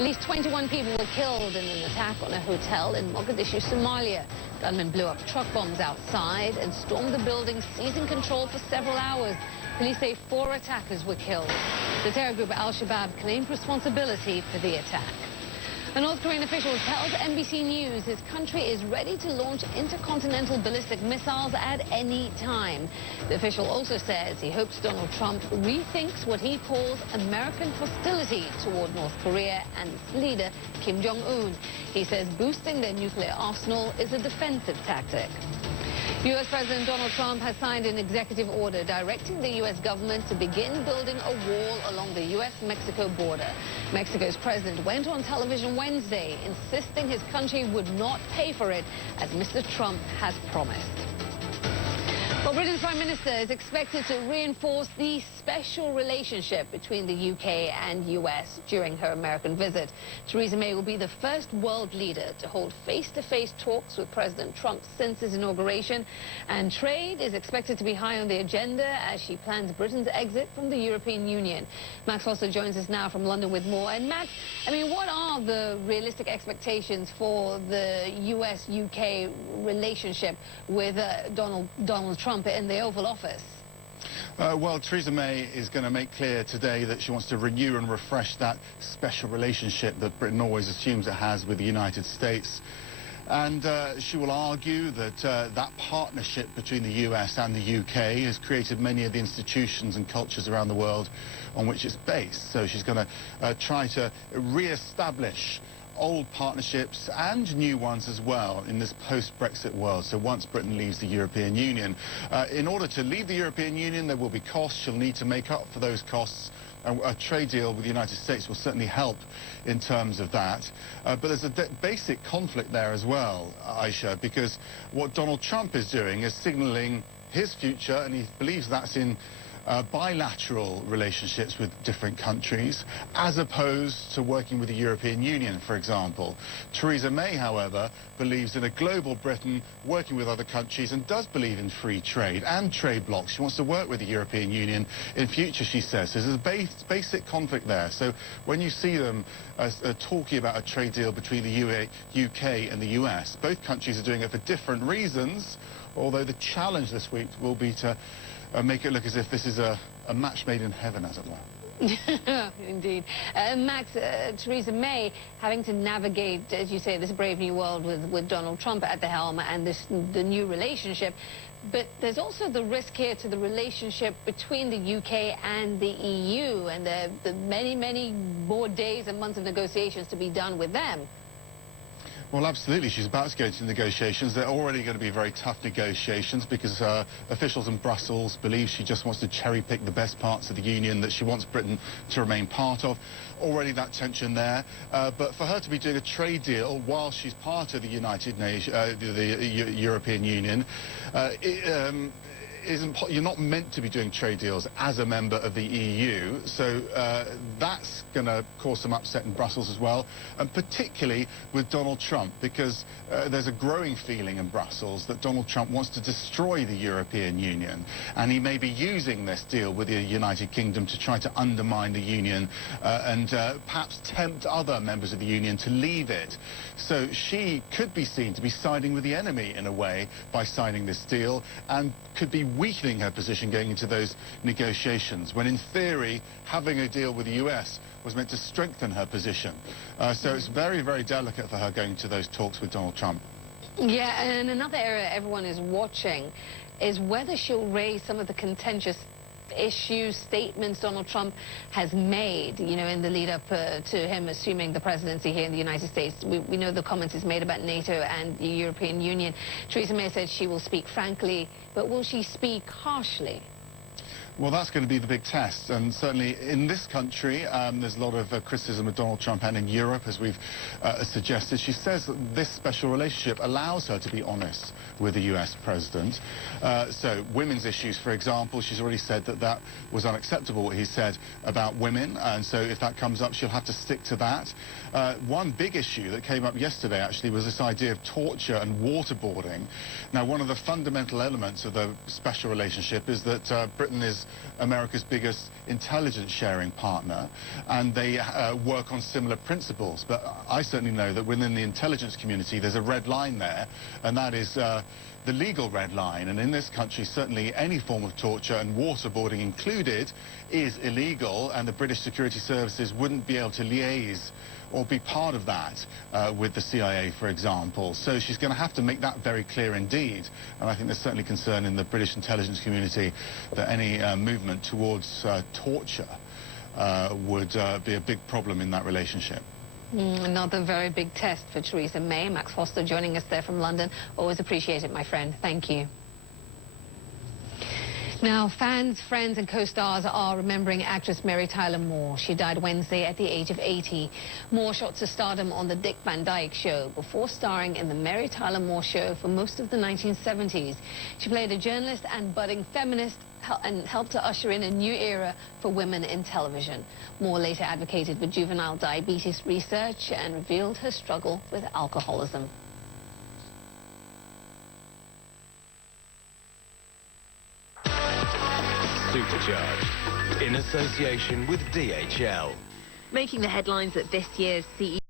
At least 21 people were killed in an attack on a hotel in Mogadishu, Somalia. Gunmen blew up truck bombs outside and stormed the building, seizing control for several hours. Police say 4 attackers were killed. The terror group Al-Shabaab claimed responsibility for the attack. A North Korean official tells NBC News his country is ready to launch intercontinental ballistic missiles at any time. The official also says he hopes Donald Trump rethinks what he calls American hostility toward North Korea and its leader, Kim Jong-un. He says boosting their nuclear arsenal is a defensive tactic. U.S. President Donald Trump has signed an executive order directing the U.S. government to begin building a wall along the U.S.-Mexico border. Mexico's president went on television Wednesday, insisting his country would not pay for it, as Mr. Trump has promised. Well, Britain's Prime Minister is expected to reinforce the special relationship between the UK and US during her American visit. Theresa May will be the first world leader to hold face-to-face talks with President Trump since his inauguration. And trade is expected to be high on the agenda as she plans Britain's exit from the European Union. Max Foster joins us now from London with more. And Max, I mean, what are the realistic expectations for the US-UK relationship with Donald Trump in the Oval Office? Well, Theresa May is going to make clear today that she wants to renew and refresh that special relationship that Britain always assumes it has with the United States. And she will argue that that partnership between the US and the UK has created many of the institutions and cultures around the world on which it's based. So she's going to try to re-establish old partnerships and new ones as well in this post-Brexit world. So once Britain leaves the European Union, in order to leave the European Union, there will be costs. She'll need to make up for those costs. A trade deal with the United States will certainly help in terms of that. But there's a basic conflict there as well, Aisha, because what Donald Trump is doing is signaling his future, and he believes that's in bilateral relationships with different countries, as opposed to working with the European Union, for example. Theresa May, however, believes in a global Britain working with other countries and does believe in free trade and trade blocs. She wants to work with the European Union in future, she says. So there's a basic conflict there. So when you see them talking about a trade deal between the UK and the US, both countries are doing it for different reasons, although the challenge this week will be to make it look as if this is a match made in heaven, as it were. Indeed. Max, Theresa May having to navigate, as you say, this brave new world with Donald Trump at the helm and the new relationship. But there's also the risk here to the relationship between the UK and the EU and the many, many more days and months of negotiations to be done with them. Well, absolutely. She's about to go into negotiations. They're already going to be very tough negotiations because officials in Brussels believe she just wants to cherry-pick the best parts of the Union that she wants Britain to remain part of. Already that tension there. But for her to be doing a trade deal while she's part of the the European Union, you're not meant to be doing trade deals as a member of the EU, so that's going to cause some upset in Brussels as well, and particularly with Donald Trump, because there's a growing feeling in Brussels that Donald Trump wants to destroy the European Union, and he may be using this deal with the United Kingdom to try to undermine the Union and perhaps tempt other members of the Union to leave it. So she could be seen to be siding with the enemy in a way by signing this deal, and could be weakening her position going into those negotiations, when in theory having a deal with the US was meant to strengthen her position. So it's very, very delicate for her going to those talks with Donald Trump. Yeah, and another area everyone is watching is whether she'll raise some of the contentious issues, statements Donald Trump has made, you know, in the lead-up to him assuming the presidency here in the United States. We know the comments he's made about NATO and the European Union. Theresa May said she will speak frankly, but will she speak harshly? Well, that's going to be the big test, and certainly in this country there's a lot of criticism of Donald Trump, and in Europe, as we've suggested. She says that this special relationship allows her to be honest with the US president. So women's issues, for example, she's already said that that was unacceptable, what he said about women, and so if that comes up, she'll have to stick to that. One big issue that came up yesterday, actually, was this idea of torture and waterboarding. Now, one of the fundamental elements of the special relationship is that Britain is is America's biggest intelligence sharing partner, and they work on similar principles. But I certainly know that within the intelligence community there's a red line there, and that is the legal red line. And in this country, certainly any form of torture, and waterboarding included, is illegal, and the British security services wouldn't be able to liaise or be part of that with the CIA, for example. So she's going to have to make that very clear indeed. And I think there's certainly concern in the British intelligence community that any movement towards torture would be a big problem in that relationship. Another very big test for Theresa May. Max Foster joining us there from London. Always appreciate it, my friend. Thank you. Now, fans, friends and co-stars are remembering actress Mary Tyler Moore. She died Wednesday at the age of 80. Moore shot to stardom on The Dick Van Dyke Show before starring in The Mary Tyler Moore Show for most of the 1970s. She played a journalist and budding feminist and helped to usher in a new era for women in television. Moore later advocated for juvenile diabetes research and revealed her struggle with alcoholism. Supercharged, in association with DHL. Making the headlines at this year's CE